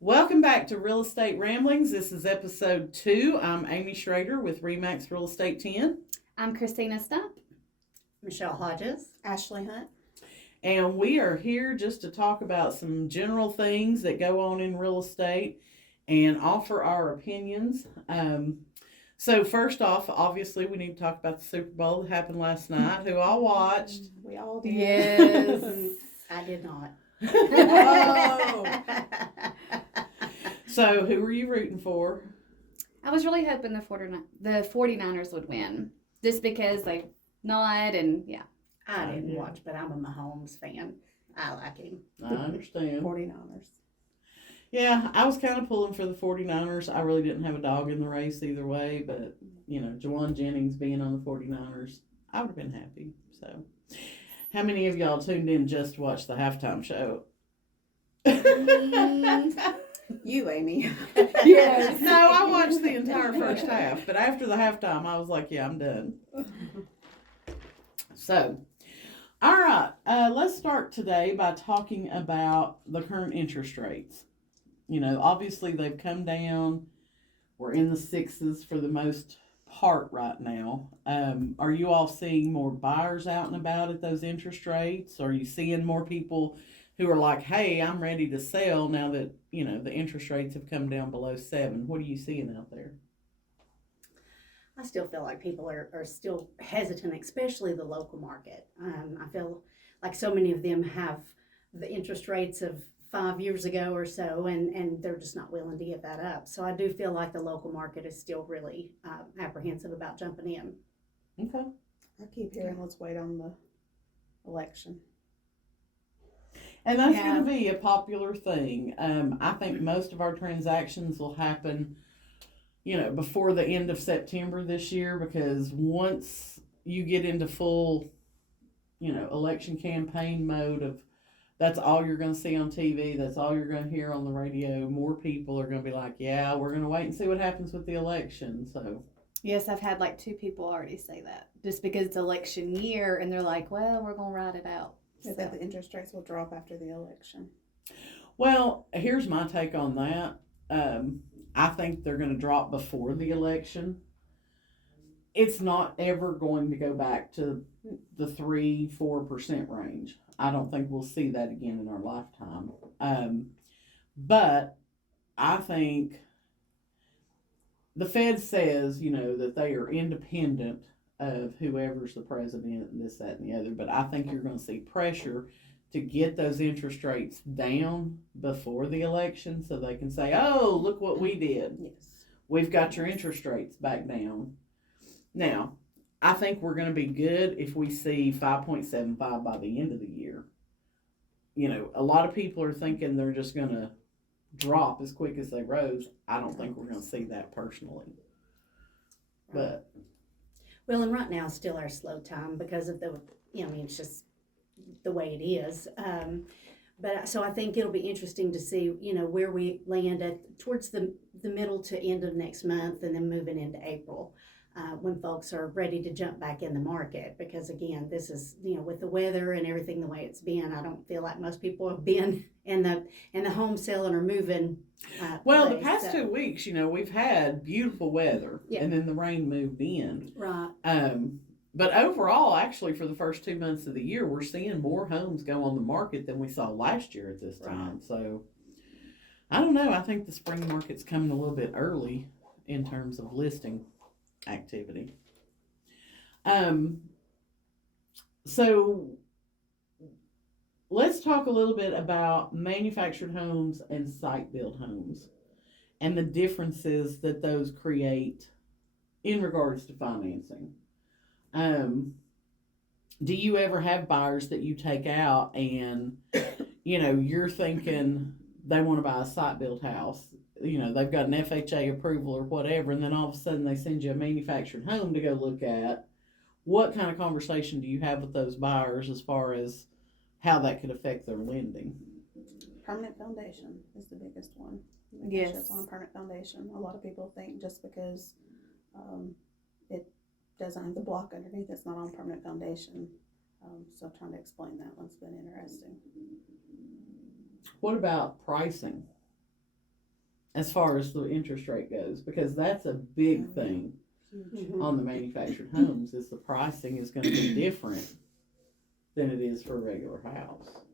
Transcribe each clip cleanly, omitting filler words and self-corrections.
Welcome back to Real Estate Ramblings. This is episode 2. I'm Amy Shrader with Remax Real Estate 10. I'm Christina Stump. Michelle Hodges. Ashley Hunt. And we are here just to talk about some general things that go on in real estate and offer our opinions. So first off, obviously, we need to talk about the Super Bowl that happened last night, who all watched. We all did. Yes. I did not. Oh. So who were you rooting for? I was really hoping the 49ers would win. Just because they nod and yeah. I didn't watch, but I'm a Mahomes fan. I like him. I understand. 49ers. Yeah, I was kind of pulling for the 49ers. I really didn't have a dog in the race either way, but, Jawan Jennings being on the 49ers, I would have been happy. So, how many of y'all tuned in just to watch the halftime show? You, Amy. Yes. No, I watched the entire first half, but after the halftime, I was like, yeah, I'm done. So, all right, let's start today by talking about the current interest rates. Obviously they've come down. We're in the 6s for the most part right now. Are you all seeing more buyers out and about at those interest rates? Are you seeing more people who are like, hey, I'm ready to sell now that, the interest rates have come down below 7? What are you seeing out there? I still feel like people are still hesitant, especially the local market. I feel like so many of them have the interest rates of 5 years ago or so, and they're just not willing to give that up. So I do feel like the local market is still really apprehensive about jumping in. Okay. I keep hearing let's wait on the election. And that's Yeah. going to be a popular thing. I think most of our transactions will happen, before the end of September this year, because once you get into full, election campaign mode of that's all you're going to see on TV, that's all you're going to hear on the radio, more people are going to be like, yeah, we're going to wait and see what happens with the election. So, Yes, I've had like 2 people already say that. Just because it's election year and they're like, well, we're going to ride it out. Is that the interest rates will drop after the election? well, here's my take on that. I think they're going to drop before the election. It's not ever going to go back to the 3-4% range. I don't think we'll see that again in our lifetime. But I think the Fed says, that they are independent of whoever's the president and this, that, and the other. But I think you're going to see pressure to get those interest rates down before the election so they can say, oh, look what we did. Yes. We've got your interest rates back down. Now, I think we're going to be good if we see 5.75 by the end of the year. A lot of people are thinking they're just going to drop as quick as they rose. I don't think we're going to see that personally. But Well, and right now is still our slow time because of it's just the way it is. But so I think it'll be interesting to see, where we land at towards the middle to end of next month and then moving into April. When folks are ready to jump back in the market, because again, this is with the weather and everything the way it's been, I don't feel like most people have been in the home selling or moving. well, place, the past 2 weeks, we've had beautiful weather, Yeah. and then the rain moved in. Right. But overall, actually, for the first 2 months of the year, we're seeing more homes go on the market than we saw last year at this time. Right. So I don't know. I think the spring market's coming a little bit early in terms of listing activity. So let's talk a little bit about manufactured homes and site built homes and the differences that those create in regards to financing. Do you ever have buyers that you take out and you're thinking they want to buy a site built house, they've got an FHA approval or whatever, and then all of a sudden they send you a manufactured home to go look at? What kind of conversation do you have with those buyers as far as how that could affect their lending? Permanent foundation is the biggest one. Yes. Making sure it's on a permanent foundation. A lot of people think just because it doesn't have the block underneath, it's not on permanent foundation. So trying to explain that one's been interesting. What about pricing? as far as the interest rate goes, because that's a big thing Mhm. on the manufactured homes, is the pricing is gonna be different than it is for a regular house.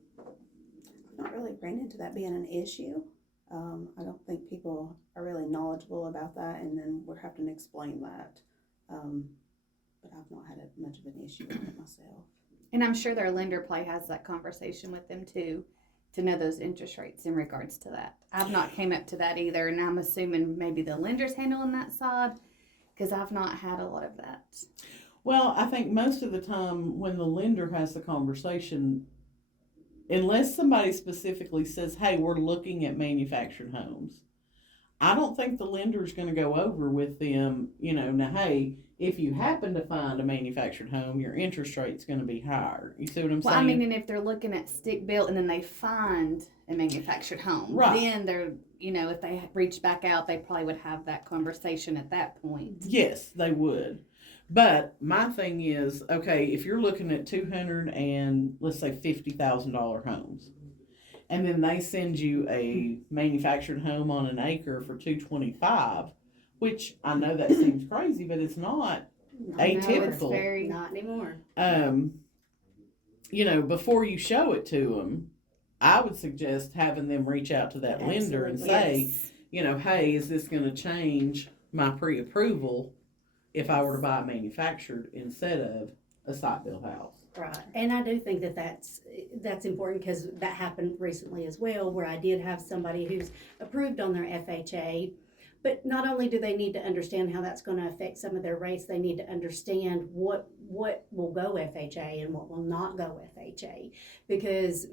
Not really ran into that being an issue. I don't think people are really knowledgeable about that, and then we're having to explain that. But I've not had much of an issue with it myself. And I'm sure their lender probably has that conversation with them too, to know those interest rates in regards to that. I've not came up to that either, and I'm assuming maybe the lender's handling that side, because I've not had a lot of that. Well, I think most of the time when the lender has the conversation, unless somebody specifically says, hey, we're looking at manufactured homes, I don't think the lender's going to go over with them, now, hey, if you happen to find a manufactured home, your interest rate's going to be higher. You see what I'm Well, saying? I mean, and if they're looking at stick built and then they find a manufactured home, Right. then they're, if they reach back out, they probably would have that conversation at that point. Yes, they would. But my thing is, okay, if you're looking at 200 and let's say $50,000 homes, and then they send you a manufactured home on an acre for $225, which I know that seems crazy, but it's not. Not No, it's Atypical. very. Not anymore. Before you show it to them, I would suggest having them reach out to that lender and Absolutely. say, Yes. hey, is this going to change my pre-approval if I were to buy a manufactured instead of a site-built house? Right, and I do think that that's important, because that happened recently as well, where I did have somebody who's approved on their FHA. But not only do they need to understand how that's going to affect some of their rates, they need to understand what will go FHA and what will not go FHA. Because,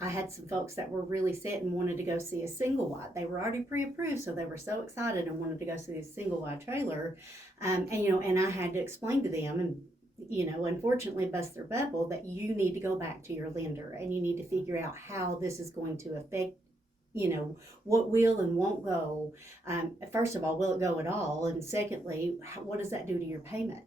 I had some folks that were really set and wanted to go see a single wide. They were already pre-approved, so they were so excited and wanted to go see this single wide trailer. And I had to explain to them, and unfortunately bust their bubble, that you need to go back to your lender and you need to figure out how this is going to affect, what will and won't go. First of all, will it go at all? And secondly, what does that do to your payment?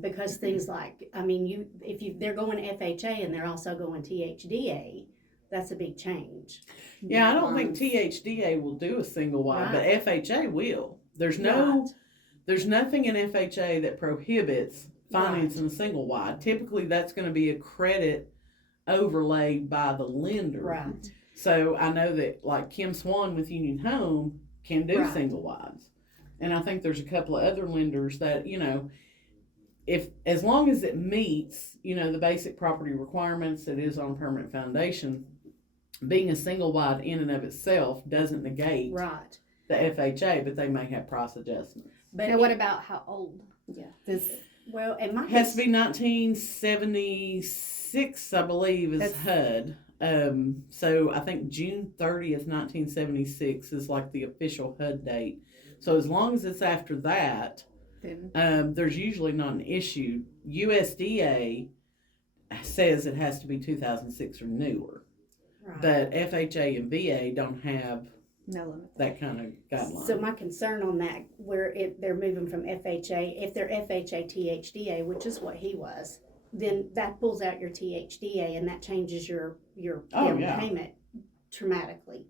Because things like, they're going FHA and they're also going THDA, that's a big change. Yeah, I don't think THDA will do a single wide, but FHA will. There's nothing in FHA that prohibits financing a single wide. Typically, that's going to be a credit overlaid by the lender. Right. So I know that like Kim Swan with Union Home can do Right. single wides. And I think there's a couple of other lenders that, if as long as it meets, the basic property requirements that is on a permanent foundation, being a single wide in and of itself doesn't negate Right. the FHA, but they may have price adjustments. But Now, what about how old? Yeah. This Well, and my It has to be 1976, I believe, is That's- HUD. So I think June 30th, 1976 is like the official HUD date. So as long as it's after that, then there's usually not an issue. USDA says it has to be 2006 or newer, right. but FHA and VA don't have no limit. that kind of guideline. So my concern on that, where if they're moving from FHA, if they're FHA THDA, which is what he was, then that pulls out your THDA and that changes your down payment dramatically.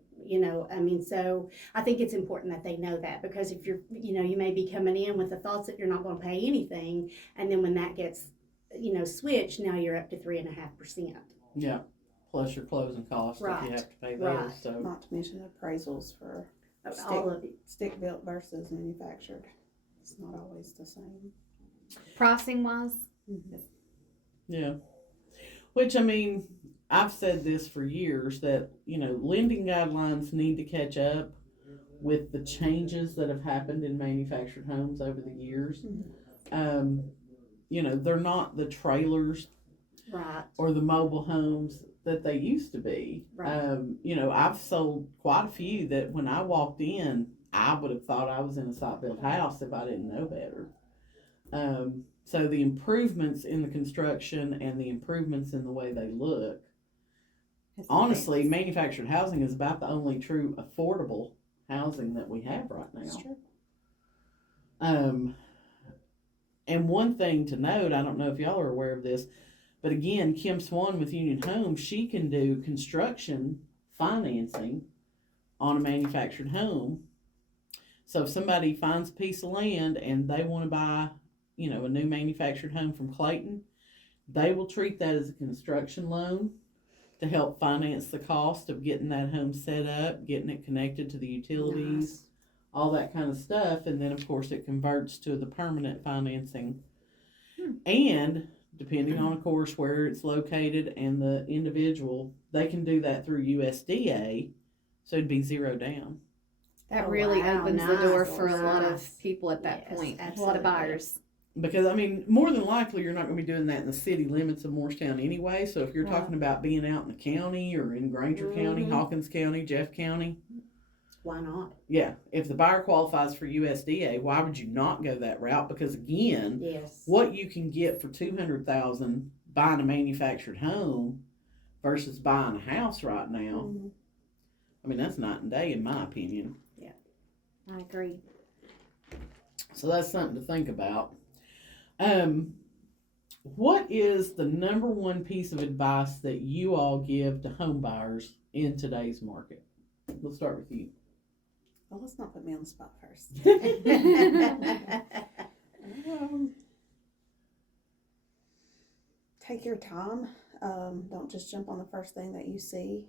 So I think it's important that they know that, because if you're, you may be coming in with the thoughts that you're not going to pay anything, and then when that gets, switched, now you're up to 3.5%. Yeah, plus your closing costs if Right. you have to pay those. Right. So Not to mention appraisals for All of it. stick built versus manufactured. It's not always the same. Pricing wise, yeah, which I've said this for years that lending guidelines need to catch up with the changes that have happened in manufactured homes over the years. They're not the trailers Right. or the mobile homes that they used to be. Right. I've sold quite a few that when I walked in, I would have thought I was in a site-built house if I didn't know better. So the improvements in the construction and the improvements in the way they look, honestly, manufactured housing is about the only true affordable housing that we have right now. That's true. And one thing to note, I don't know if y'all are aware of this, but again, Kim Swan with Union Home, she can do construction financing on a manufactured home. So if somebody finds a piece of land and they want to buy, you know, a new manufactured home from Clayton, they will treat that as a construction loan to help finance the cost of getting that home set up, getting it connected to the utilities, Nice. all that kind of stuff. And then, of course, it converts to the permanent financing. And depending on, of course, where it's located and the individual, they can do that through USDA. So it'd be zero down. That Oh, really wow, opens the door nice, for a lot of nice. people at that Yes, point. A lot absolutely. of buyers. Because, I mean, more than likely, you're not going to be doing that in the city limits of Morristown anyway. So if you're Right. talking about being out in the county or in Granger County, Mhm. Hawkins County, Jeff County, Why not? yeah, if the buyer qualifies for USDA, why would you not go that route? Because, again, Yes. what you can get for $200,000 buying a manufactured home versus buying a house right now, Mhm. I mean, that's night and day in my opinion. I agree. So that's something to think about. What is the number one piece of advice that you all give to home buyers in today's market? We'll start with you. Well, let's not put me on the spot first. Take your time. Don't just jump on the first thing that you see.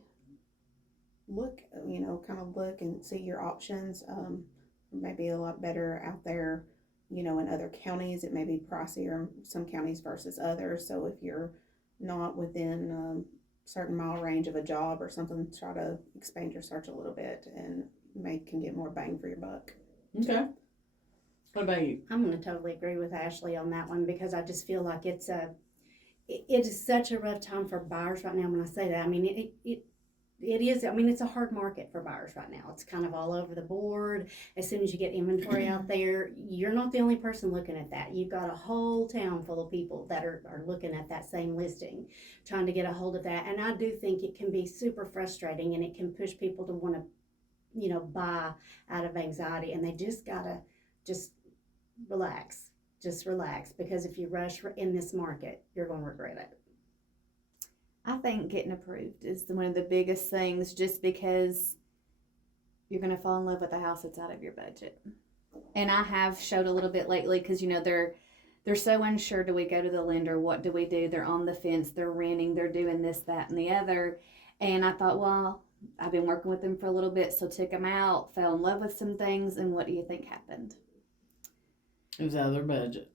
Look, kind of look and see your options. Maybe a lot better out there, in other counties. It may be pricier in some counties versus others. So if you're not within a certain mile range of a job or something, try to expand your search a little bit and can get more bang for your buck. Okay. What about you? I'm going to totally agree with Ashley on that one because I just feel like it is such a rough time for buyers right now. When I say that, I mean, it is. I mean, it's a hard market for buyers right now. It's kind of all over the board. As soon as you get inventory out there, you're not the only person looking at that. You've got a whole town full of people that are looking at that same listing, trying to get a hold of that. And I do think it can be super frustrating and it can push people to want to, buy out of anxiety. And they just got to relax. Just relax, because if you rush in this market, you're going to regret it. I think getting approved is one of the biggest things, just because you're going to fall in love with a house that's out of your budget. And I have showed a little bit lately because, they're so unsure. Do we go to the lender? What do we do? They're on the fence. They're renting. They're doing this, that, and the other. And I thought, well, I've been working with them for a little bit, so took them out, fell in love with some things, and what do you think happened? It was out of their budget.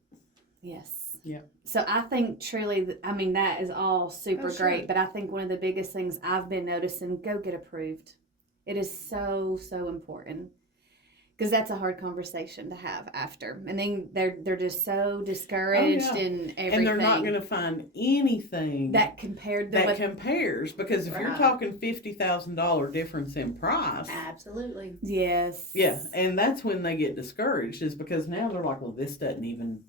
Yes. Yeah. So I think truly, that is all super Oh, sure. great, but I think one of the biggest things I've been noticing, go get approved. It is so, so important, because that's a hard conversation to have after. And then they're just so discouraged in everything. And they're not going to find anything that compared to that compares, because if you're Right. talking $50,000 difference in price, Absolutely. Yes. yeah, and that's when they get discouraged, is because now they're like, well, this doesn't even,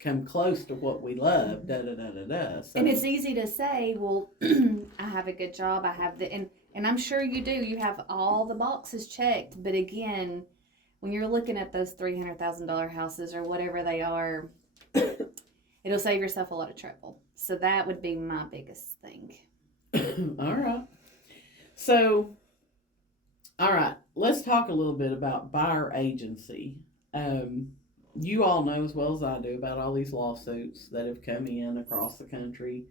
come close to what we love, da-da-da-da-da. So, And it's easy to say, well, I have a good job, I have and I'm sure you do. You have all the boxes checked, but again, when you're looking at those $300,000 houses or whatever they are, it'll save yourself a lot of trouble. So that would be my biggest thing. all right. So, all right, let's talk a little bit about buyer agency. You all know as well as I do about all these lawsuits that have come in across the country.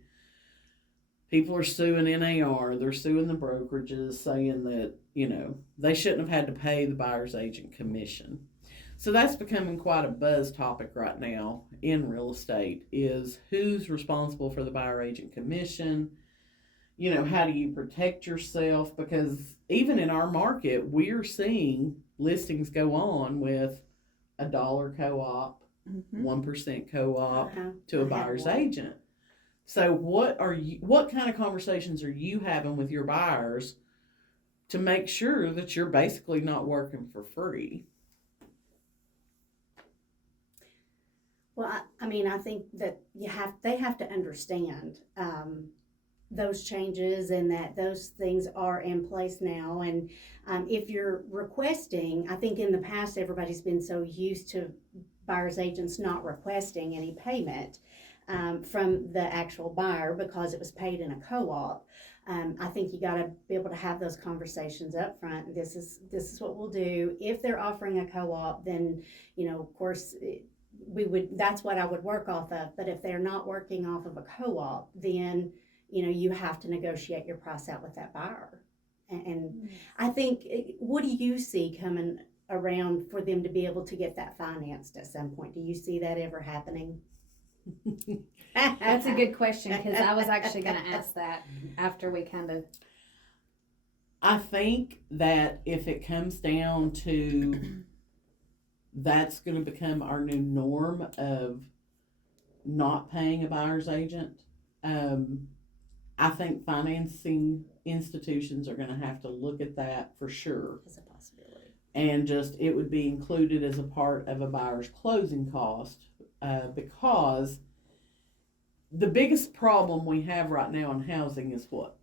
People are suing NAR, they're suing the brokerages, saying that, they shouldn't have had to pay the buyer's agent commission. So that's becoming quite a buzz topic right now in real estate, is who's responsible for the buyer agent commission? How do you protect yourself? Because even in our market, we're seeing listings go on with $1 co-op, 1% co-op Uh-huh. to a I have buyer's one. agent. So what kind of conversations are you having with your buyers to make sure that you're basically not working for free? Well, I think that they have to understand those changes and that those things are in place now. And if you're requesting, I think in the past everybody's been so used to buyer's agents not requesting any payment from the actual buyer because it was paid in a co-op. I think you got to be able to have those conversations up front. This is what we'll do. If they're offering a co-op, then, of course, that's what I would work off of. But if they're not working off of a co-op, then, you have to negotiate your price out with that buyer. And I think, what do you see coming around for them to be able to get that financed at some point? Do you see that ever happening? That's a good question, because I was actually going to ask that after we kind of. I think that if it comes down to that's going to become our new norm of not paying a buyer's agent, I think financing institutions are going to have to look at that for sure. As a possibility. And just, it would be included as a part of a buyer's closing cost, because the biggest problem we have right now in housing is what?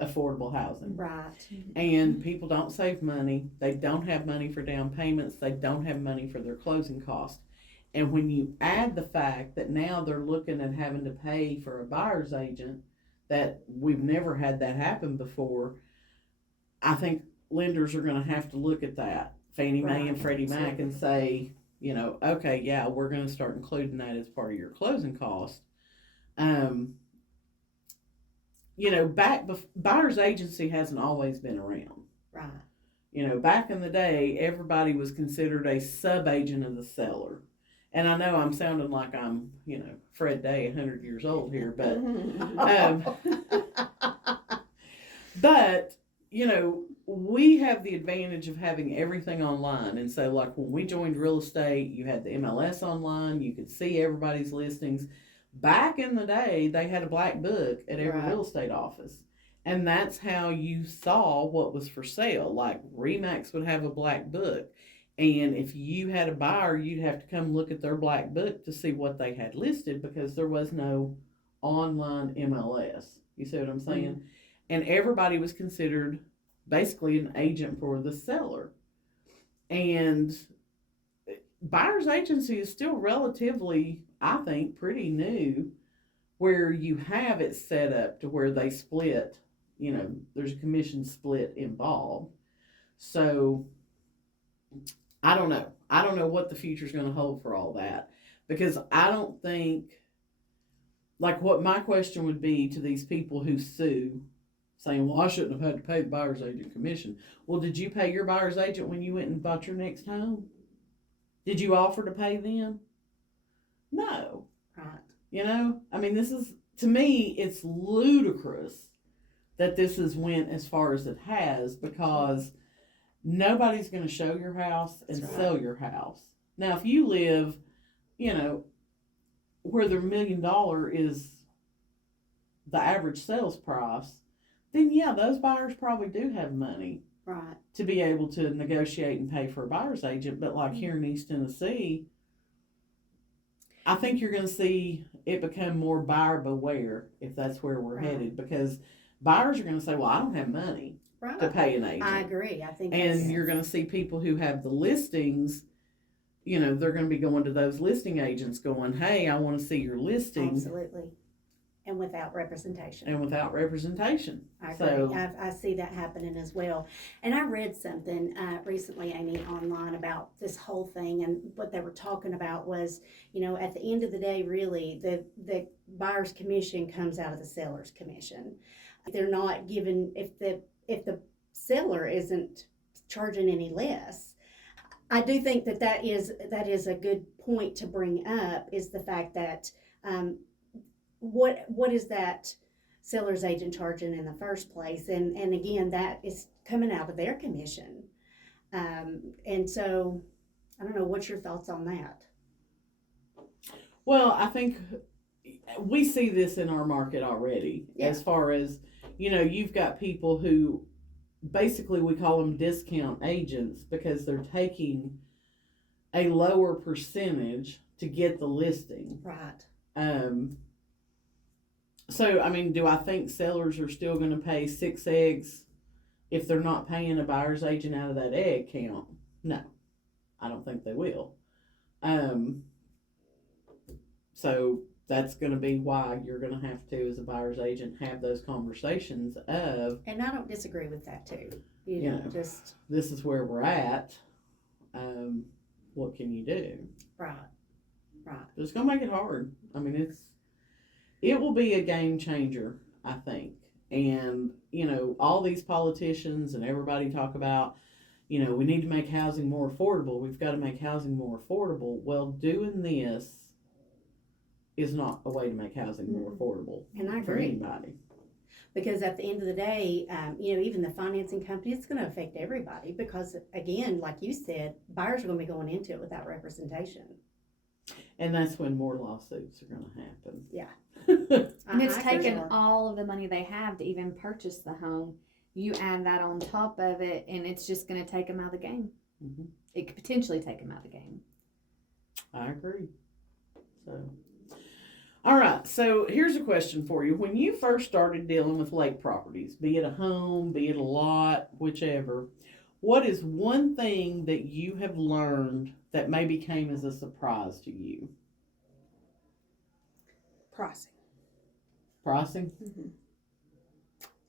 Affordable housing. Right. And people don't save money. They don't have money for down payments. They don't have money for their closing costs. And when you add the fact that now they're looking at having to pay for a buyer's agent, that we've never had that happen before, I think lenders are going to have to look at that, Fannie Mae and Freddie Mac, and say, okay, yeah, we're going to start including that as part of your closing cost. Buyer's agency hasn't always been around. Right. Back in the day, everybody was considered a sub-agent of the seller. And I know I'm sounding like I'm, Fred Day, 100 years old here, but, we have the advantage of having everything online. And so, like, when we joined real estate, you had the MLS online, you could see everybody's listings. Back in the day, they had a black book at every real estate office. And that's how you saw what was for sale. Like, RE/MAX would have a black book. And if you had a buyer, you'd have to come look at their black book to see what they had listed, because there was no online MLS. You see what I'm saying? Mm-hmm. And everybody was considered basically an agent for the seller. And buyer's agency is still relatively, I think, pretty new, where you have it set up to where they split, there's a commission split involved. So I don't know. I don't know what the future's going to hold for all that, because I don't think, like, what my question would be to these people who sue, saying, well, I shouldn't have had to pay the buyer's agent commission. Well, did you pay your buyer's agent when you went and bought your next home? Did you offer to pay them? No. Right. I mean, this is, to me, it's ludicrous that this has went as far as it has, because nobody's going to show your house and sell your house. Now, if you live, where the $1 million is the average sales price, then yeah, those buyers probably do have money. Right. To be able to negotiate and pay for a buyer's agent. But like here in East Tennessee, I think you're going to see it become more buyer beware, if that's where we're headed, because buyers are going to say, well, I don't have money to pay an agent. I agree. I think and you're going to see people who have the listings, they're going to be going to those listing agents going, hey, I want to see your listing. Absolutely. And without representation. I agree. So, I see that happening as well. And I read something recently, Amy, online about this whole thing. And what they were talking about was, at the end of the day, really, the buyer's commission comes out of the seller's commission. They're not given, if the seller isn't charging any less. I do think that is a good point to bring up, is the fact that what is that seller's agent charging in the first place? And again, that is coming out of their commission. And so, I don't know, what's your thoughts on that? Well, I think we see this in our market already, as far as, you've got people who, basically we call them discount agents, because they're taking a lower percentage to get the listing. Right. So, I mean, do I think sellers are still going to pay 6 eggs if they're not paying a buyer's agent out of that egg count? No, I don't think they will. So, that's going to be why you're going to have to, as a buyer's agent, have those conversations of, And I don't disagree with that too. You Yeah. know, just this is where we're at. What can you do? right. It's going to make it hard. I mean, it will be a game changer, I think. And, you know, all these politicians and everybody talk about, you know, we need to make housing more affordable. We've got to make housing more affordable. Well, doing this is not a way to make housing more affordable And I for agree. anybody. Because at the end of the day, you know, even the financing company, it's going to affect everybody because, again, like you said, buyers are going to be going into it without representation. And that's when more lawsuits are going to happen. Yeah. And it's I taken agree. all of the money they have to even purchase the home. You add that on top of it, and it's just going to take them out of the game. Mhm. It could potentially take them out of the game. I agree. So, all right. So here's a question for you. When you first started dealing with lake properties, be it a home, be it a lot, whichever, what is one thing that you have learned that maybe came as a surprise to you? Pricing. Pricing?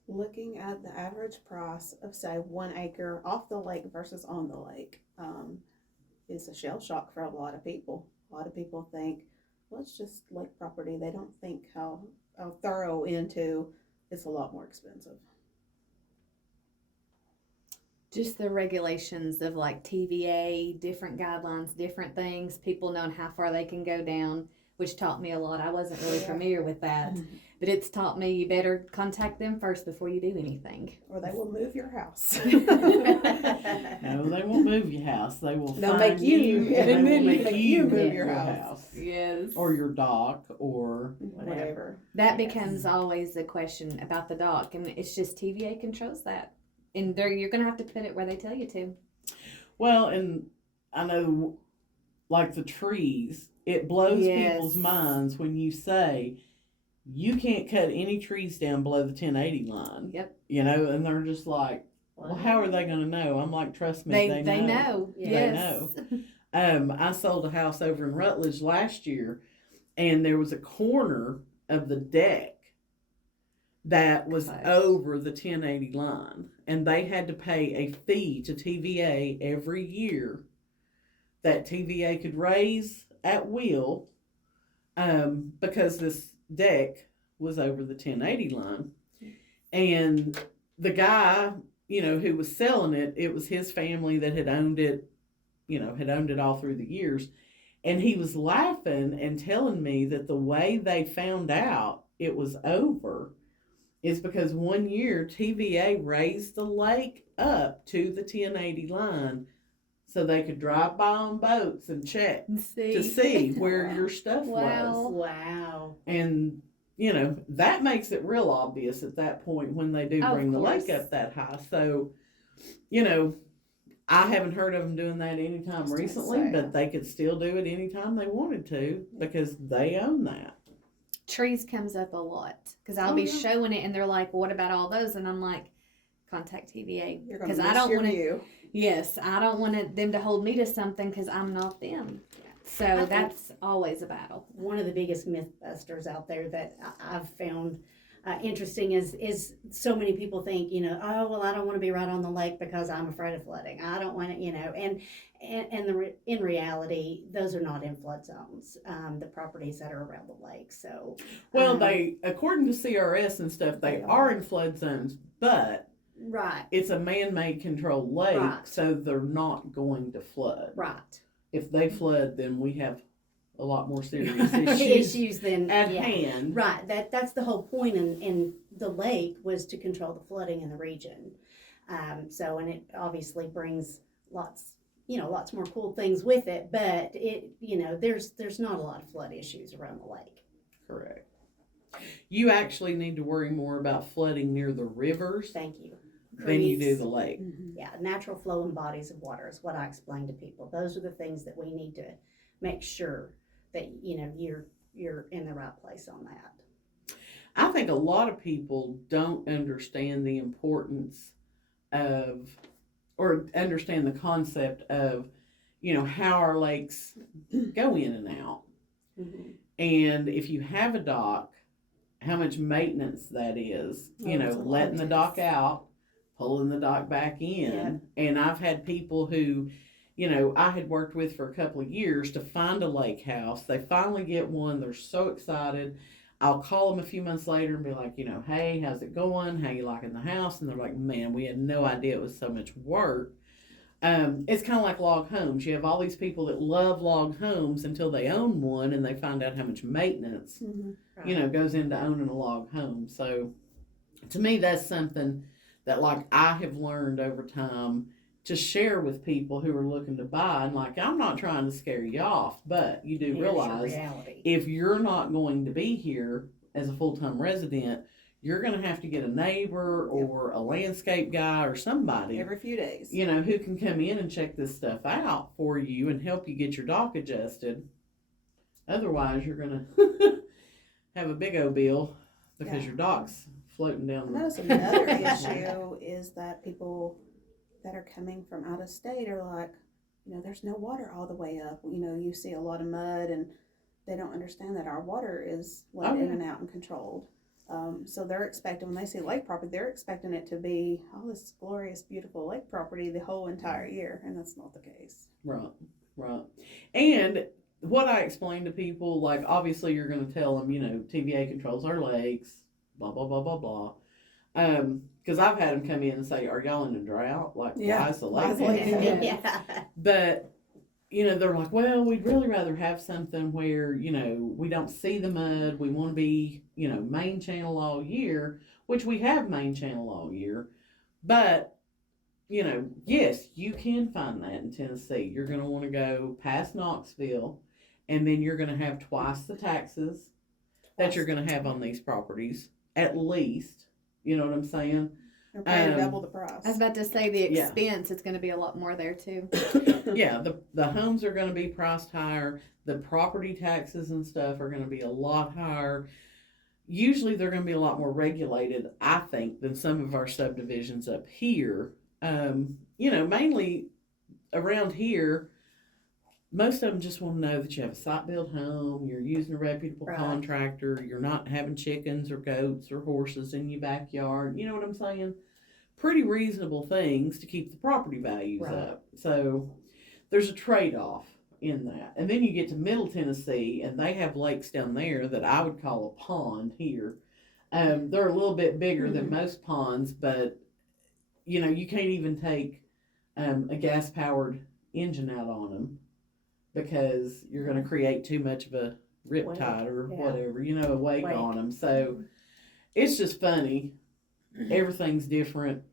Looking at the average price of, say, 1 acre off the lake versus on the lake is a shell shock for a lot of people. A lot of people think, well, it's just lake property. They don't think how thorough into it's a lot more expensive. Just the regulations of like TVA, different guidelines, different things, people knowing how far they can go down, which taught me a lot. I wasn't really familiar with that, but it's taught me you better contact them first before you do anything. Or they will move your house. No, they won't move your house. They will They'll find make you move- and they and will then make you move your house. house. Yes. Or your dock, or Whatever. That becomes always the question about the dock, and it's just TVA controls that. And you're going to have to put it where they tell you to. well, and I know, like the trees, it blows Yes. people's minds when you say you can't cut any trees down below the 1080 line. Yep. You know, and they're just like, well, how are they going to know? I'm like, trust me, They know. Yeah. Yes. They know. I sold a house over in Rutledge last year, and there was a corner of the deck that was Close. over the 1080 line, and they had to pay a fee to TVA every year that TVA could raise at will, because this deck was over the 1080 line. And the guy, you know, who was selling it, it was his family that had owned it, you know, had owned it all through the years. And he was laughing and telling me that the way they found out it was over is because one year TVA raised the lake up to the 1080 line so they could drive by on boats and check to see where your stuff Wow. was. Wow. And, you know, that makes it real obvious at that point when they do Of bring the lake course. up that high. So, you know, I haven't heard of them doing that anytime Just to recently, say. but they could still do it anytime they wanted to because they own that. Trees comes up a lot because I'll Oh, be yeah. showing it and they're like, what about all those? And I'm like, contact TVA. You're going to Because miss I don't your want to, view. yes, I don't want them to hold me to something because I'm not them. So think- that's always a battle. One of the biggest mythbusters out there that I've found interesting is so many people think, you know, oh, well, I don't want to be right on the lake because I'm afraid of flooding. I don't want to, you know, in reality, those are not in flood zones, the properties that are around the lake. So, Well, they, according to CRS and stuff, they They are are. in flood zones, but right, it's a man-made controlled lake, Right. so they're not going to flood. right. If they flood, then we have a lot more serious issues Issues then, at yeah. hand. Right, that's the whole point in the lake was to control the flooding in the region. So, and it obviously brings lots more cool things with it, but it, you know, there's not a lot of flood issues around the lake. Correct. You actually need to worry more about flooding near the rivers Thank you. than you do Creeks, the lake. yeah, natural flowing bodies of water is what I explain to people. Those are the things that we need to make sure that, you know, you're in the right place on that. I think a lot of people don't understand the importance of, or understand the concept of, you know, how our lakes go in and out. And if you have a dock, how much maintenance that is, you know, it's a lot letting of the dock tests. out, pulling the dock back in. Yeah. And I've had people who, you know, I had worked with for a couple of years to find a lake house. They finally get one. They're so excited. I'll call them a few months later and be like, you know, hey, how's it going? How you liking the house? And they're like, man, we had no idea it was so much work. It's kind of like log homes. You have all these people that love log homes until they own one and they find out how much maintenance, you know, goes into owning a log home. So to me, that's something that like I have learned over time to share with people who are looking to buy. And like, I'm not trying to scare you off, but you do Here's your realize reality. if you're not going to be here as a full-time resident, you're going to have to get a neighbor or a landscape guy or somebody, Every few days. you know, who can come in and check this stuff out for you and help you get your dock adjusted. Otherwise, you're going to have a big old bill because Yeah. your dock's floating down I the notice another issue is that people that are coming from out of state are like, you know, there's no water all the way up. You know, you see a lot of mud and they don't understand that our water is let in and out and controlled. So they're expecting, when they see lake property, they're expecting it to be, oh, this glorious, beautiful lake property the whole entire year. And that's not the case. Right, right. And what I explain to people, like, obviously you're going to tell them, you know, TVA controls our lakes, blah, blah, blah, blah, blah. Because I've had them come in and say, are y'all in a drought? Like, why is the lake? Yeah. But, you know, they're like, well, we'd really rather have something where, you know, we don't see the mud. We want to be, you know, main channel all year, which we have main channel all year. But, you know, yes, you can find that in Tennessee. You're going to want to go past Knoxville, and then you're going to have twice the taxes that you're going to have on these properties, at least. You know what I'm saying? They're paying double the price. I was about to say the Yeah. expense, it's going to be a lot more there too. Yeah, the homes are going to be priced higher. The property taxes and stuff are going to be a lot higher. Usually they're going to be a lot more regulated, I think, than some of our subdivisions up here. You know, mainly around here, most of them just want to know that you have a site-built home, you're using a reputable Right. contractor, you're not having chickens or goats or horses in your backyard. You know what I'm saying? Pretty reasonable things to keep the property values Right. up. So there's a trade-off in that. And then you get to Middle Tennessee, and they have lakes down there that I would call a pond here. They're a little bit bigger than most ponds, but you know, you can't even take a gas-powered engine out on them because you're going to create too much of a riptide or Yeah. whatever, you know, a wake Wake. on them. So it's just funny. Everything's different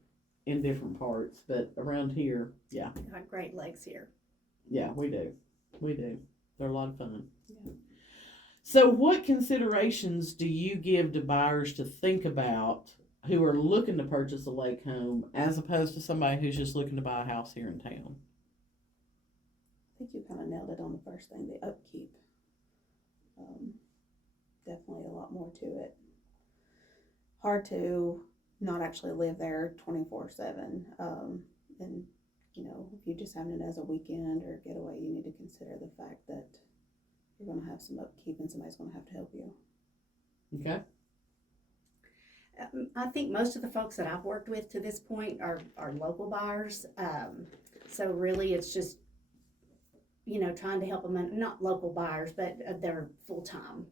in different parts, but around here, yeah, Got great legs here. yeah, we do. We do. They're a lot of fun. Yeah. So what considerations do you give to buyers to think about who are looking to purchase a lake home as opposed to somebody who's just looking to buy a house here in town? I think you kind of nailed it on the first thing, the upkeep. Definitely a lot more to it. Hard to not actually live there 24/7. And, you know, if you're just having it as a weekend or getaway, you need to consider the fact that you're going to have some upkeep and somebody's going to have to help you. Okay. I think most of the folks that I've worked with to this point are local buyers. So really it's just, you know, trying to help them, not local buyers, but they're full-time.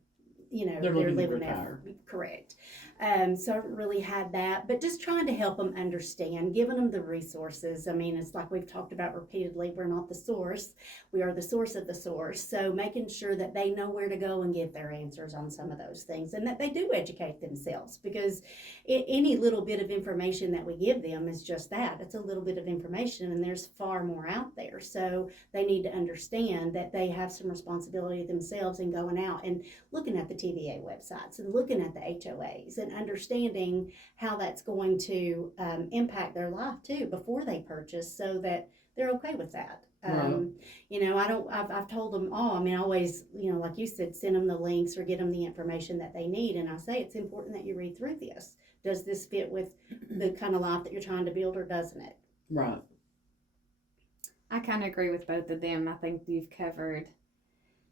You know, They're looking to living retire. there. Correct. So I haven't really had that, but just trying to help them understand, giving them the resources. I mean, it's like we've talked about repeatedly, we're not the source. We are the source of the source. So making sure that they know where to go and get their answers on some of those things and that they do educate themselves because any little bit of information that we give them is just that. It's a little bit of information and there's far more out there. So they need to understand that they have some responsibility themselves in going out and looking at the TVA websites and looking at the HOAs and understanding how that's going to impact their life too before they purchase so that they're okay with that. Right. You know, I've told them all, I mean, always, you know, like you said, send them the links or get them the information that they need. And I say, it's important that you read through this. Does this fit with the kind of life that you're trying to build or doesn't it? Right. I kind of agree with both of them. I think you've covered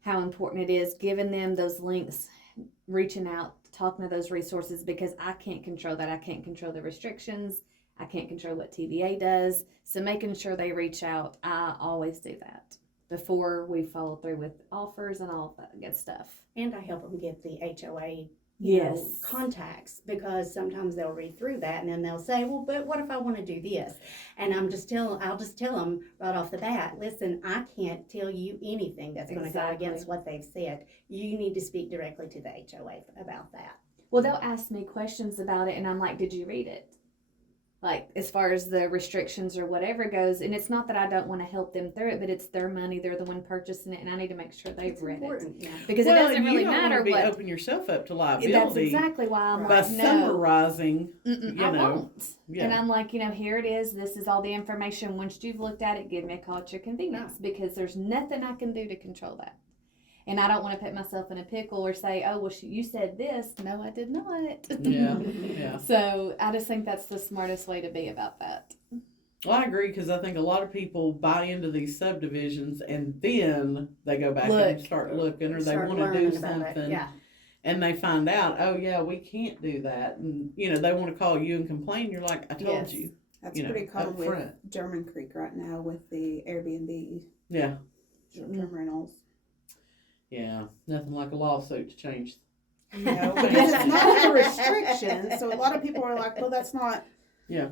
how important it is, giving them those links, reaching out, talking to those resources, because I can't control that. I can't control the restrictions. I can't control what TVA does. So making sure they reach out, I always do that before we follow through with offers and all of that good stuff. And I help them get the HOA Yes. contacts, because sometimes they'll read through that and then they'll say, well, but what if I want to do this? And I'll just tell them right off the bat, listen, I can't tell you anything that's going to go Exactly. against what they've said. You need to speak directly to the HOA about that. Well, they'll ask me questions about it, and I'm like, did you read it? Like, as far as the restrictions or whatever goes, and it's not that I don't want to help them through it, but it's their money, they're the one purchasing it, and I need to make sure they've It's read important. Yeah. it. Because it doesn't really matter what. Open yourself up to liability. That's exactly why I'm by like, no. summarizing. I know, won't. Yeah. And I'm like, here it is. This is all the information. Once you've looked at it, give me a call at your convenience, because there's nothing I can do to control that. And I don't want to put myself in a pickle or say, oh, well, you said this. No, I did not. Yeah, yeah. So I just think that's the smartest way to be about that. Well, I agree, because I think a lot of people buy into these subdivisions and then they go back and start looking, or they Start want to do learning about it. something. Yeah. And they find out, oh yeah, we can't do that, and they want to call you and complain. You're like, I told Yes. you. That's You know, pretty common up with front. German Creek right now with the Airbnb Yeah, short-term rentals. yeah. Nothing like a lawsuit to change. No, because it's not in the restrictions. So a lot of people are like, well, that's not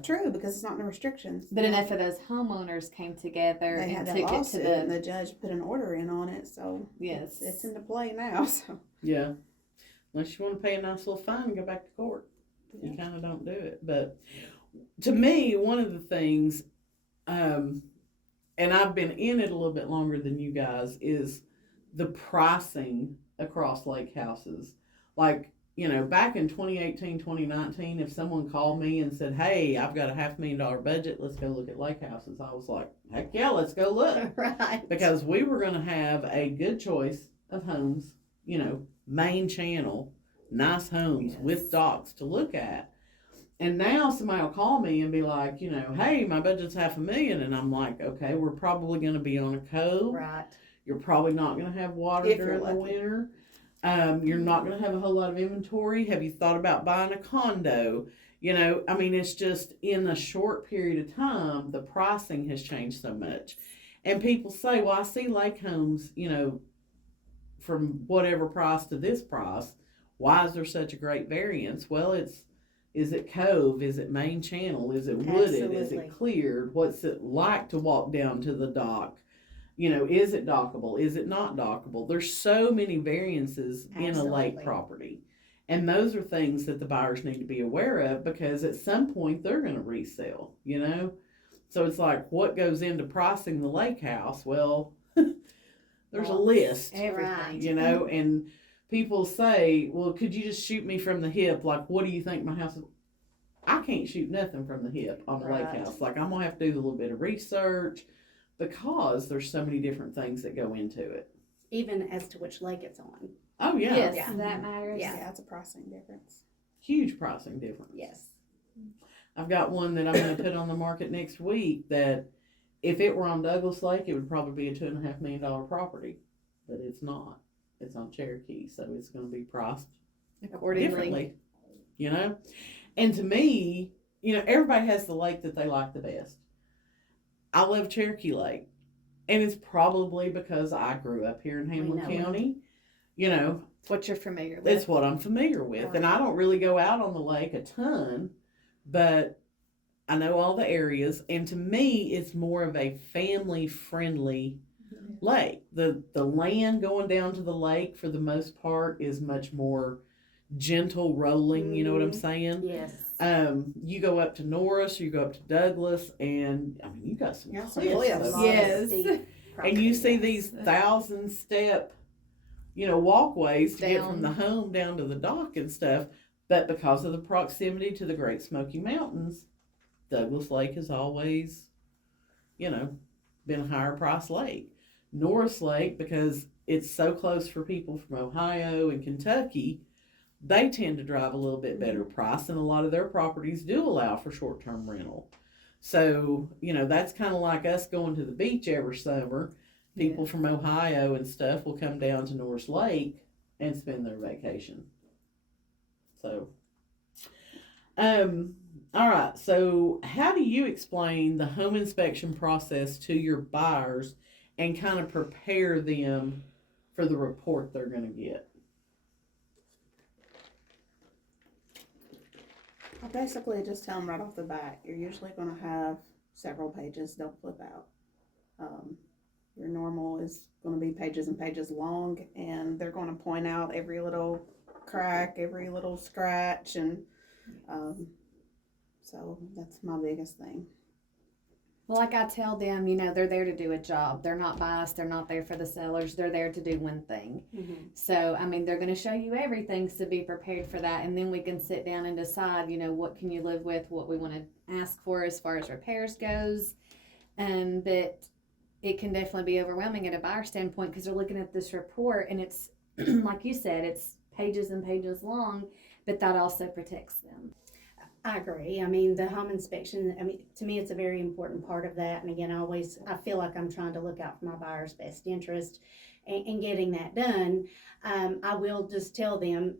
true because it's not in the restrictions. But enough of those homeowners came together They had and that took it to lawsuit and the the judge put an order in on it. So yes. it's into play now. So Yeah. Unless you want to pay a nice little fine and go back to court. You Yeah. kind of don't do it. But to me, one of the things, and I've been in it a little bit longer than you guys, is the pricing across lake houses. Like, back in 2018, 2019, if someone called me and said, hey, I've got a $500,000 budget, let's go look at lake houses, I was like, heck yeah, let's go look. Right. Because we were going to have a good choice of homes, main channel, nice homes Yes. with docks to look at. And now somebody will call me and be like, hey, my budget's $500,000. And I'm like, okay, we're probably going to be on a cove. Right. You're probably not going to have water If you're during the lucky. winter. You're not going to have a whole lot of inventory. Have you thought about buying a condo? It's just in a short period of time, the pricing has changed so much. And people say, well, I see lake homes, from whatever price to this price. Why is there such a great variance? Well, is it cove? Is it main channel? Is it wooded? Is Absolutely. it cleared? What's it like to walk down to the dock? Is it dockable? Is it not dockable? There's so many variances in a lake Absolutely. property. And those are things that the buyers need to be aware of, because at some point they're going to resell, So it's like, what goes into pricing the lake house? Well, there's a list, Everything. and people say, well, could you just shoot me from the hip? Like, what do you think my house is? I can't shoot nothing from the hip on a lake Right. house. Like, I'm going to have to do a little bit of research, because there's so many different things that go into it. Even as to which lake it's on. Oh, yeah. Yes, Yeah. that matters. yeah, it's a pricing difference. Huge pricing difference. Yes. I've got one that I'm going to put on the market next week that if it were on Douglas Lake, it would probably be a $2.5 million property. But it's not. It's on Cherokee, so it's going to be priced Accordingly. differently. And to me, everybody has the lake that they like the best. I love Cherokee Lake, and it's probably because I grew up here in Hamlin know it. County. It's what you're familiar with. It's what I'm familiar with, and I don't really go out on the lake a ton, but I know all the areas, and to me, it's more of a family-friendly lake. The land going down to the lake, for the most part, is much more gentle rolling, you know what I'm saying? Yes. You go up to Norris, you go up to Douglas, and you got some Yeah, some cliffs cliffs. over Yes. there. And you see these 1,000-step, walkways to get from the home down to the dock and stuff. But because of the proximity to the Great Smoky Mountains, Douglas Lake has always, been a higher price lake. Norris Lake, because it's so close for people from Ohio and Kentucky, they tend to drive a little bit better price, and a lot of their properties do allow for short-term rental. So, that's kind of like us going to the beach every summer. People from Ohio and stuff will come down to Norris Lake and spend their vacation. So, all right. So, how do you explain the home inspection process to your buyers and kind of prepare them for the report they're going to get? I basically just tell them right off the bat, you're usually going to have several pages, don't flip out. Your normal is going to be pages and pages long, and they're going to point out every little crack, every little scratch, and so that's my biggest thing. Well, like I tell them, you know, they're there to do a job. They're not biased. They're not there for the sellers. They're there to do one thing. So, I mean, they're going to show you everything, so be prepared for that. And then we can sit down and decide, you know, what can you live with, what we want to ask for as far as repairs goes. But it can definitely be overwhelming at a buyer standpoint because they're looking at this report and it's, like you said, it's pages and pages long, but that also protects them. I agree. I mean, the home inspection, I mean, to me, it's a very important part of that. And again, I feel like I'm trying to look out for my buyer's best interest and getting that done. I will just tell them,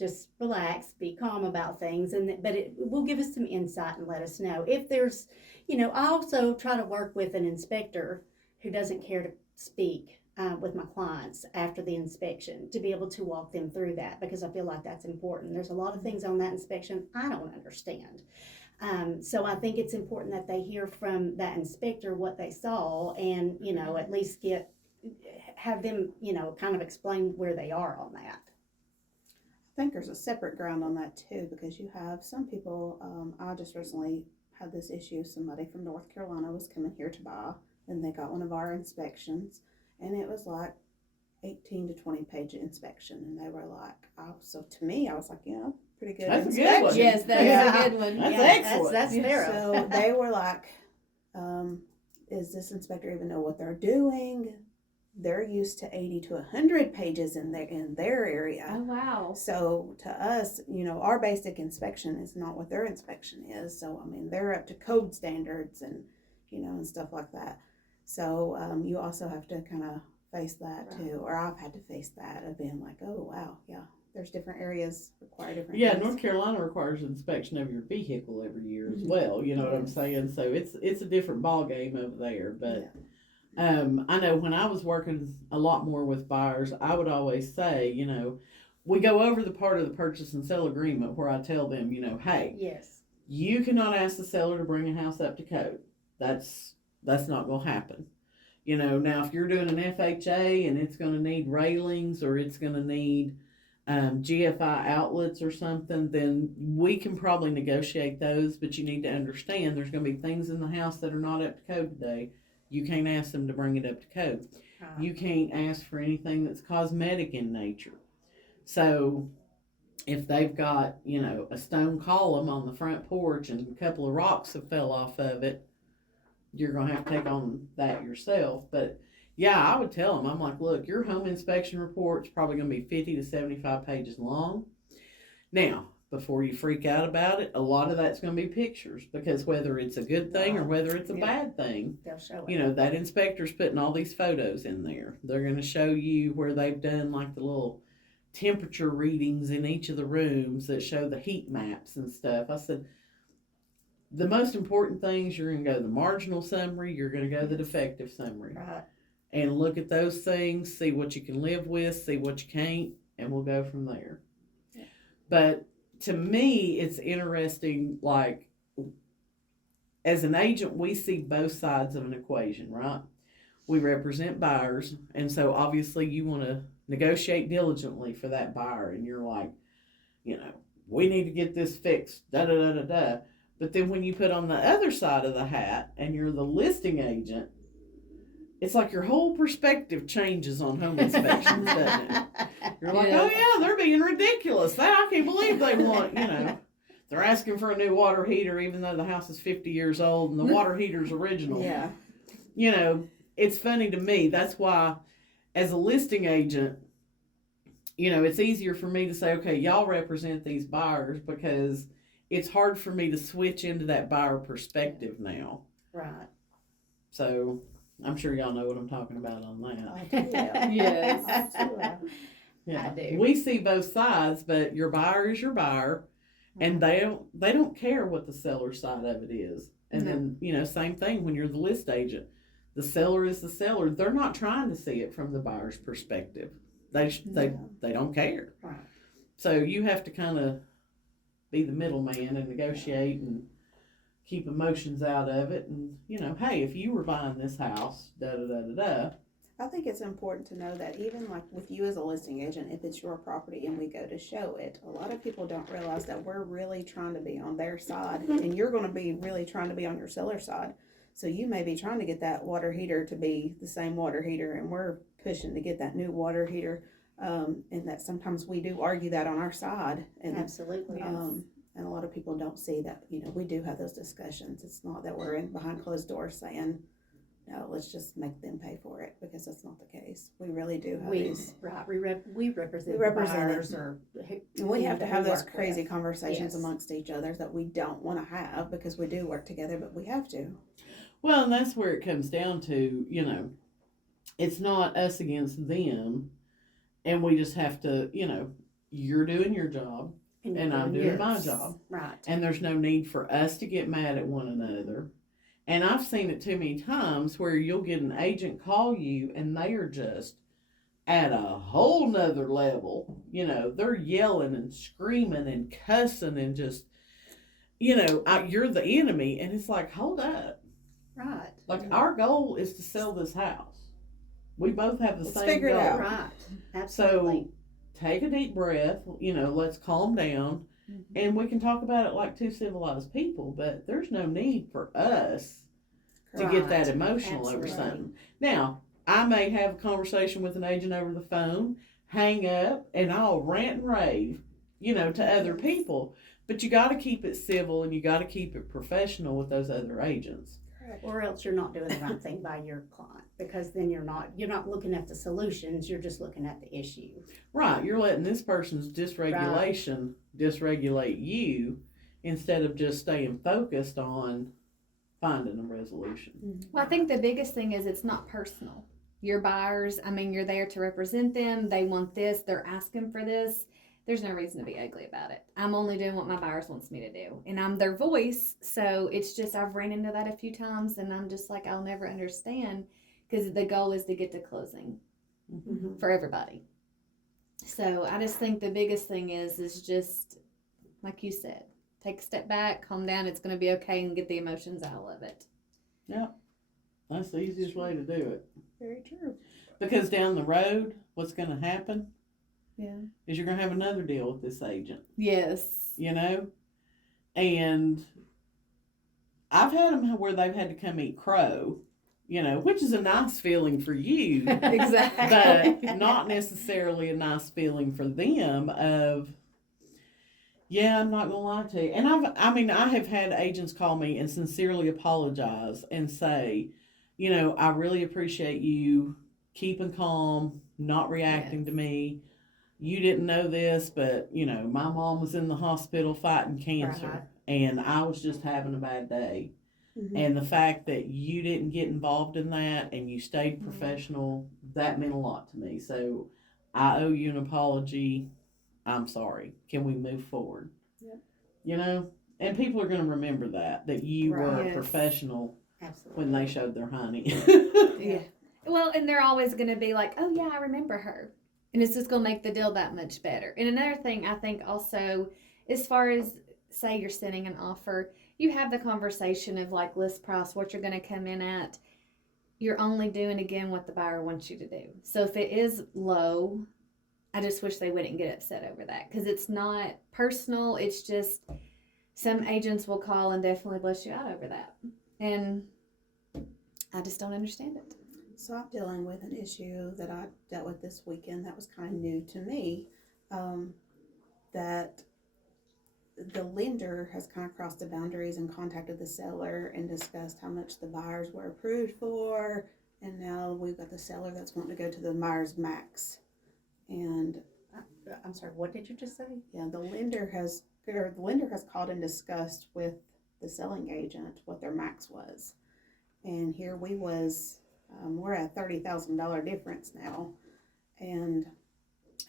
just relax, be calm about things. But it will give us some insight and let us know if there's, you know, I also try to work with an inspector who doesn't care to speak with my clients after the inspection to be able to walk them through that, because I feel like that's important. There's a lot of things on that inspection I don't understand. So I think it's important that they hear from that inspector what they saw and, you know, at least have them, you know, kind of explain where they are on that. I think there's a separate ground on that too, because you have some people, I just recently had this issue. Somebody from North Carolina was coming here to buy, and they got one of our inspections. And it was like 18 to 20 page inspection. And they were like, so to me, I was like, yeah, pretty good That's inspection. a good one. Yes, that's a good one. That's Yeah, excellent. That's thorough. So they were like, is this inspector even know what they're doing? They're used to 80 to 100 pages in their area. Oh, wow. So to us, you know, our basic inspection is not what their inspection is. So, I mean, they're up to code standards and, you know, and stuff like that. So you also have to kind of face that too, or I've had to face that of being like, oh wow, yeah, there's different areas require different things. North Carolina requires inspection of your vehicle every year as well. You know what I'm saying? So it's a different ball game over there. But I know when I was working a lot more with buyers, I would always say, you know, we go over the part of the purchase and sale agreement where I tell them, you know, hey, Yes. you cannot ask the seller to bring a house up to code. That's not going to happen. You know, now if you're doing an FHA and it's going to need railings or it's going to need GFI outlets or something, then we can probably negotiate those, but you need to understand there's going to be things in the house that are not up to code today. You can't ask them to bring it up to code. You can't ask for anything that's cosmetic in nature. So if they've got, you know, a stone column on the front porch and a couple of rocks have fell off of it, you're going to have to take on that yourself. But yeah, I would tell them, I'm like, look, your home inspection report's probably going to be 50 to 75 pages long. Now, before you freak out about it, a lot of that's going to be pictures, because whether it's a good thing or whether it's a bad thing, They'll show it. you know, that inspector's putting all these photos in there. They're going to show you where they've done like the little temperature readings in each of the rooms that show the heat maps and stuff. I said, the most important things, you're going to go the marginal summary, you're going to go the defective summary. Right. And look at those things, see what you can live with, see what you can't, and we'll go from there. Yeah. But to me, it's interesting, like, as an agent, we see both sides of an equation, right? We represent buyers, and so obviously you want to negotiate diligently for that buyer, and you're like, you know, we need to get this fixed, da-da-da-da-da. But then when you put on the other side of the hat and you're the listing agent, it's like your whole perspective changes on home inspections, doesn't it? You're like, oh yeah, they're being ridiculous. I can't believe they want, you know, they're asking for a new water heater even though the house is 50 years old and the water heater's original. Yeah. You know, it's funny to me. That's why as a listing agent, you know, it's easier for me to say, okay, y'all represent these buyers, because it's hard for me to switch into that buyer perspective now. Right. So, I'm sure y'all know what I'm talking about on that. I do, yeah. Yes. I do, yeah. Yeah. I do. We see both sides, but your buyer is your buyer, and they don't care what the seller side of it is. And No. then, you know, same thing when you're the list agent. The seller is the seller. They're not trying to see it from the buyer's perspective. They don't care. Right. So you have to kind of be the middleman and negotiate and keep emotions out of it. And, you know, hey, if you were buying this house, da da da da da. I think it's important to know that even like with you as a listing agent, if it's your property and we go to show it, a lot of people don't realize that we're really trying to be on their side, and you're going to be really trying to be on your seller's side. So you may be trying to get that water heater to be the same water heater, and we're pushing to get that new water heater. And that sometimes we do argue that on our side, and Absolutely. and a lot of people don't see that, you know, we do have those discussions. It's not that we're in behind closed doors saying, no, let's just make them pay for it, because that's not the case. We really do have these. Right, we represent We represent the it. buyers or. And we have to have those work with. crazy conversations Yes. amongst each other that we don't want to have, because we do work together, but we have to. Well, and that's where it comes down to, you know, it's not us against them, and we just have to, you know, you're doing your job, and I'm doing my yours. job. Right. And there's no need for us to get mad at one another. And I've seen it too many times where you'll get an agent call you and they are just at a whole nother level. You know, they're yelling and screaming and cussing and just, you know, you're the enemy. And it's like, hold up. Right. Like, our goal is to sell this house. We both have the Let's same figure it goal. out. Right. Absolutely. So take a deep breath, you know, let's calm down. And we can talk about it like two civilized people, but there's no need for us to get that Right. emotional over Absolutely. something. Now, I may have a conversation with an agent over the phone, hang up, and I'll rant and rave, you know, to other people. But you got to keep it civil and you got to keep it professional with those other agents. Or else you're not doing the right thing by your client, because then you're not looking at the solutions, you're just looking at the issue. Right, you're letting this person's dysregulation dysregulate you instead of just staying focused on finding a resolution. Well, I think the biggest thing is it's not personal. Your buyers, I mean, you're there to represent them. They want this. They're asking for this. There's no reason to be ugly about it. I'm only doing what my buyers wants me to do. And I'm their voice. So it's just, I've ran into that a few times and I'm just like, I'll never understand, because the goal is to get to closing for everybody. So I just think the biggest thing is just, like you said, take a step back, calm down. It's going to be okay, and get the emotions out of it. That's the easiest way to do it. Very true. Because down the road, what's going to happen Yeah. is you're going to have another deal with this agent, Yes. you know? And I've had them where they've had to come eat crow, you know, which is a nice feeling for you, Exactly. but not necessarily a nice feeling for them of, yeah, I'm not going to lie to you. And I have had agents call me and sincerely apologize and say, you know, I really appreciate you keeping calm, not reacting to me. You didn't know this, but, you know, my mom was in the hospital fighting cancer, Right. and I was just having a bad day. Mhm. And the fact that you didn't get involved in that and you stayed professional, that meant a lot to me. So I owe you an apology. I'm sorry. Can we move forward? Yep. You know? And people are going to remember that you were Right. a Yes. professional Absolutely. when they showed their honey. Yeah. Well, and they're always going to be like, oh, yeah, I remember her. And it's just going to make the deal that much better. And another thing I think also, as far as, say you're sending an offer, you have the conversation of like list price, what you're going to come in at. You're only doing, again, what the buyer wants you to do. So if it is low, I just wish they wouldn't get upset over that, because it's not personal. It's just some agents will call and definitely bless you out over that. And I just don't understand it. So I'm dealing with an issue that I dealt with this weekend that was kind of new to me, that the lender has kind of crossed the boundaries and contacted the seller and discussed how much the buyers were approved for, and now we've got the seller that's wanting to go to the buyer's max. And I'm sorry, what did you just say? yeah, the lender has called and discussed with the selling agent what their max was. And here we was We're at $30,000 difference now, and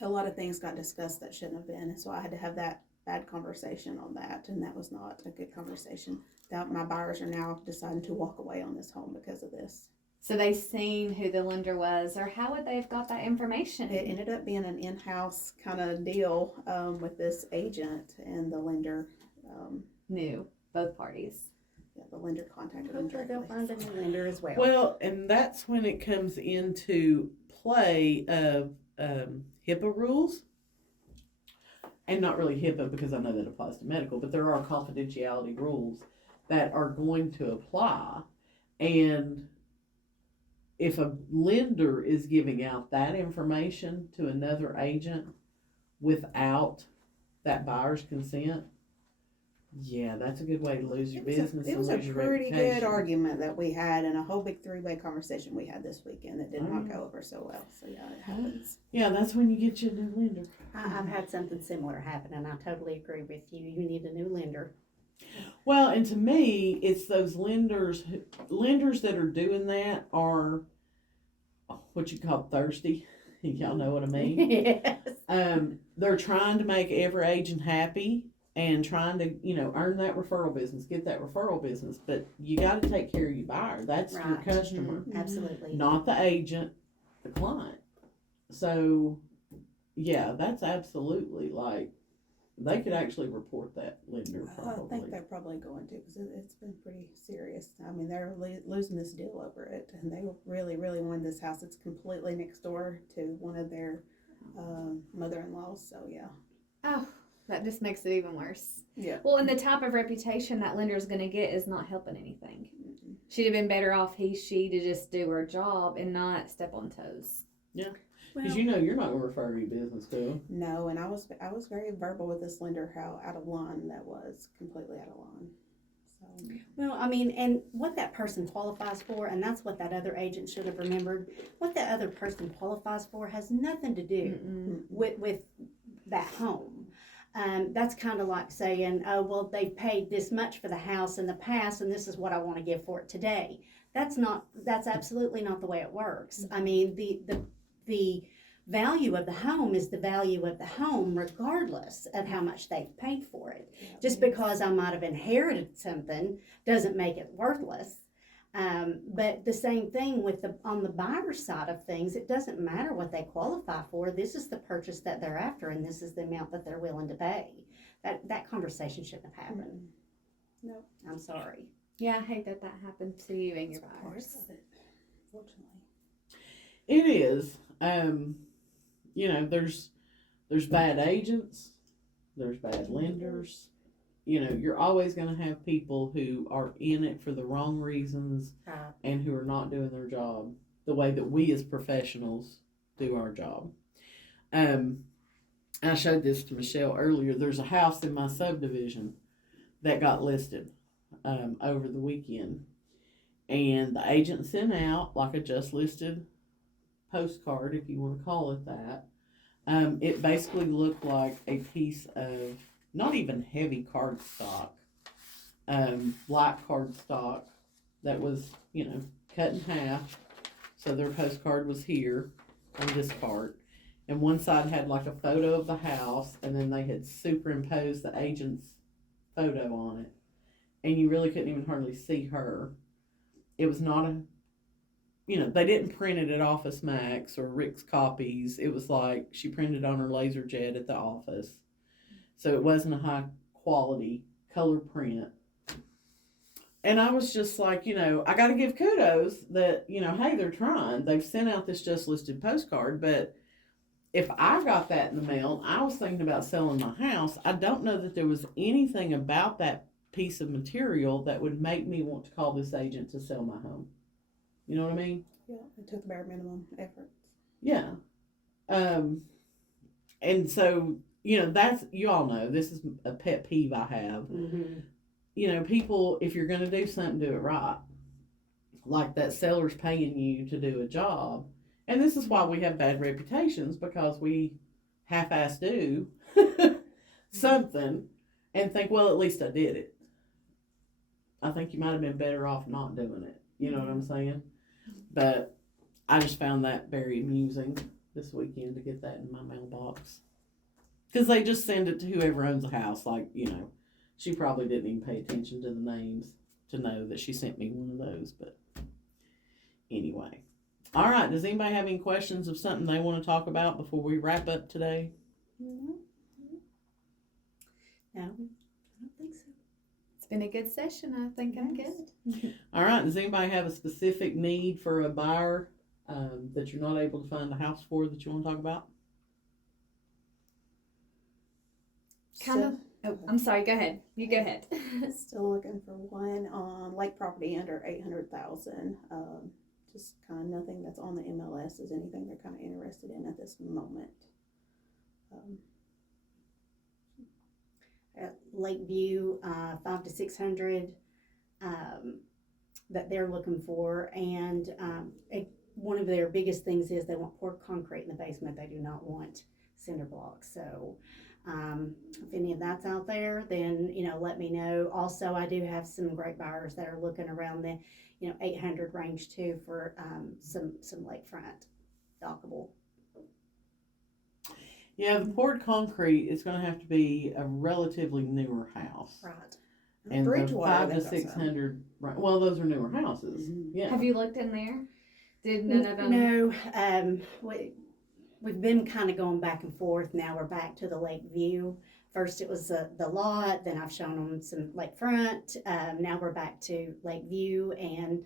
a lot of things got discussed that shouldn't have been, and so I had to have that bad conversation on that, and that was not a good conversation. That my buyers are now deciding to walk away on this home because of this. So they seen who the lender was, or how would they have got that information? It ended up being an in-house kind of deal with this agent and the lender. Knew both parties. Yeah, the lender contacted them Hopefully they'll directly. find a new lender as well. Well, and that's when it comes into play of HIPAA rules. And not really HIPAA, because I know that applies to medical, but there are confidentiality rules that are going to apply. And if a lender is giving out that information to another agent without that buyer's consent, yeah, that's a good way to lose your business. It was a and lose your pretty good reputation. argument that we had, and a whole big three-way conversation we had this weekend that did not go over so well. So yeah, it happens. Yeah, that's when you get you a new lender. I've had something similar happen, and I totally agree with you. You need a new lender. Well, and to me, it's those lenders that are doing that are what you call thirsty. Y'all know what I mean. Yes. They're trying to make every agent happy and trying to, earn that referral business, get that referral business. But you got to take care of your buyer. That's your Right. customer, Absolutely. not the agent, the client. So, yeah, that's absolutely like, they could actually report that lender I probably. think they're probably going to, because it's been pretty serious. I mean, they're losing this deal over it, and they really, really wanted this house. It's completely next door to one of their mother-in-laws. So yeah. Oh, that just makes it even worse. Yeah. Well, and the type of reputation that lender is going to get is not helping anything. She'd have been better off she to just do her job and not step on toes. Because you're not going to refer any business to them. No, and I was very verbal with this lender how out of line that was, completely out of line. So Well, I mean, and what that person qualifies for, and that's what that other agent should have remembered, what that other person qualifies for has nothing to do with that home. That's kind of like saying, oh, well, they've paid this much for the house in the past, and this is what I want to give for it today. That's absolutely not the way it works. I mean, the value of the home is the value of the home, regardless of how much they've paid for it. Just because I might have inherited something doesn't make it worthless. But the same thing on the buyer's side of things, it doesn't matter what they qualify for. This is the purchase that they're after, and this is the amount that they're willing to pay. That conversation shouldn't have happened. No. I'm sorry. Yeah, I hate that happened to you and your It's part buyers. of it, fortunately. It is. There's bad agents, there's bad lenders. You're always going to have people who are in it for the wrong reasons and who are not doing their job the way that we as professionals do our job. I showed this to Michelle earlier. There's a house in my subdivision that got listed over the weekend. And the agent sent out like a just listed postcard, if you want to call it that. It basically looked like a piece of not even heavy cardstock, black cardstock that was, cut in half. So their postcard was here on this part. And one side had like a photo of the house, and then they had superimposed the agent's photo on it. And you really couldn't even hardly see her. It was not they didn't print it at Office Max or Rick's Copies. It was like she printed on her LaserJet at the office. So it wasn't a high quality color print. And I was just like, I got to give kudos that, hey, they're trying. They've sent out this just listed postcard. But if I got that in the mail, and I was thinking about selling my house, I don't know that there was anything about that piece of material that would make me want to call this agent to sell my home. You know what I mean? Yeah, it took bare minimum effort. Yeah. And so, that's, you all know, this is a pet peeve I have. Mm-hmm. People, if you're going to do something, do it right. Like that seller's paying you to do a job. And this is why we have bad reputations, because we half-ass do something and think, well, at least I did it. I think you might have been better off not doing it. You know what I'm saying? But I just found that very amusing this weekend to get that in my mailbox. Because they just send it to whoever owns the house. Like, she probably didn't even pay attention to the names to know that she sent me one of those. But anyway. All right. Does anybody have any questions of something they want to talk about before we wrap up today? No, I don't think so. It's been a good session. I think I'm good. All right. Does anybody have a specific need for a buyer that you're not able to find a house for that you want to talk about? Kind of. Oh, I'm sorry. Go ahead. You go ahead. Still looking for one on lake property under 800,000. Just kind of nothing that's on the MLS is anything they're kind of interested in at this moment. At Lakeview, 500 to 600 that they're looking for, and one of their biggest things is they want poured concrete in the basement. They do not want cinder blocks. So if any of that's out there, then let me know. Also, I do have some great buyers that are looking around the 800 range too for some lakefront dockable. Yeah, the poured concrete is going to have to be a relatively newer house. Right. And the Bridgewater, 500 to they've got 600, right? Well, those are newer houses. Mhm. Yeah. Have you looked in there? Did none of them? No, we've been kind of going back and forth. Now we're back to the Lakeview. First it was the lot, then I've shown them some lakefront. Now we're back to Lakeview, and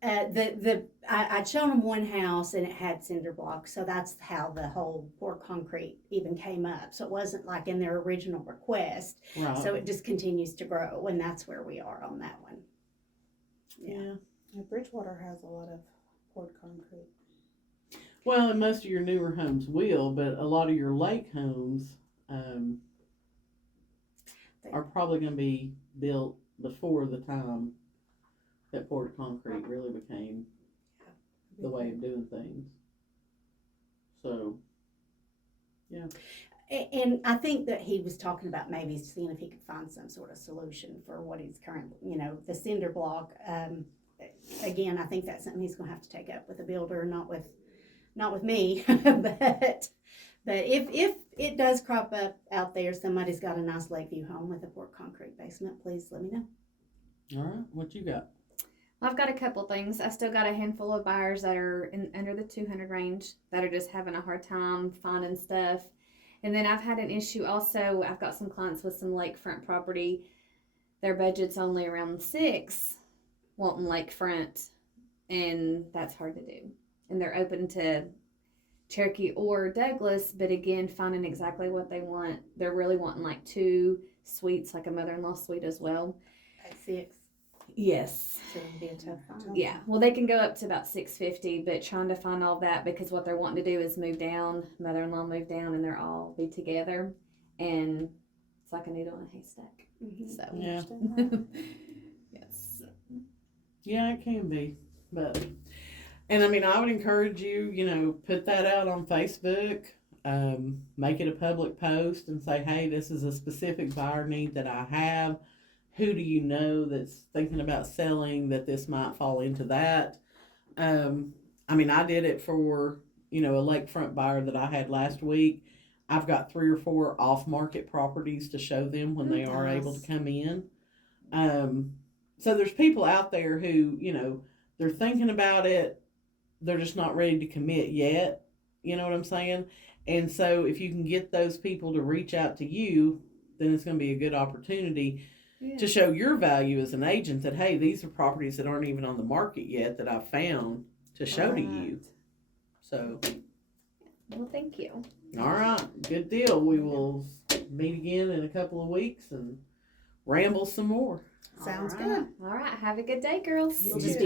I'd shown them one house and it had cinder blocks, so that's how the whole poured concrete even came up. So it wasn't like in their original request. Right. So it just continues to grow, and that's where we are on that one. Yeah. Yeah, Bridgewater has a lot of poured concrete. Well, and most of your newer homes will, but a lot of your lake homes are probably going to be built before the time that poured concrete really became the way of doing things. So, yeah. And I think that he was talking about maybe seeing if he could find some sort of solution for what he's currently, the cinder block. Again, I think that's something he's going to have to take up with a builder, not with me. but if it does crop up out there, somebody's got a nice Lakeview home with a poured concrete basement, please let me know. All right. What you got? I've got a couple things. I still got a handful of buyers that are under the 200 range that are just having a hard time finding stuff. And then I've had an issue also. I've got some clients with some lakefront property. Their budget's only around 6, wanting lakefront, and that's hard to do. And they're open to Cherokee or Douglas, but again, finding exactly what they want. They're really wanting like 2 suites, like a mother-in-law suite as well. At 6, Yes. so it'll be a tough find. Yeah, well, they can go up to about $650, but trying to find all that, because what they're wanting to do is move down, mother-in-law move down, and they're all be together, and it's like a needle in a haystack. Mhm. So Yeah. yes, Yeah, it can be. But, and I mean, I would encourage you, put that out on Facebook, make it a public post and say, hey, this is a specific buyer need that I have. Who do you know that's thinking about selling that this might fall into that? I mean, I did it for, a lakefront buyer that I had last week. I've got 3 or 4 off-market properties to show them when they are able to come in. So there's people out there who, they're thinking about it. They're just not ready to commit yet. You know what I'm saying? And so if you can get those people to reach out to you, then it's going to be a good opportunity to show your value as an agent that, hey, these are properties that aren't even on the market yet that I've found to show to you. So, well, thank you. all right, good deal. We will meet again in a couple of weeks and ramble some more. Sounds All right. good. All right, have a good day, girls. You'll just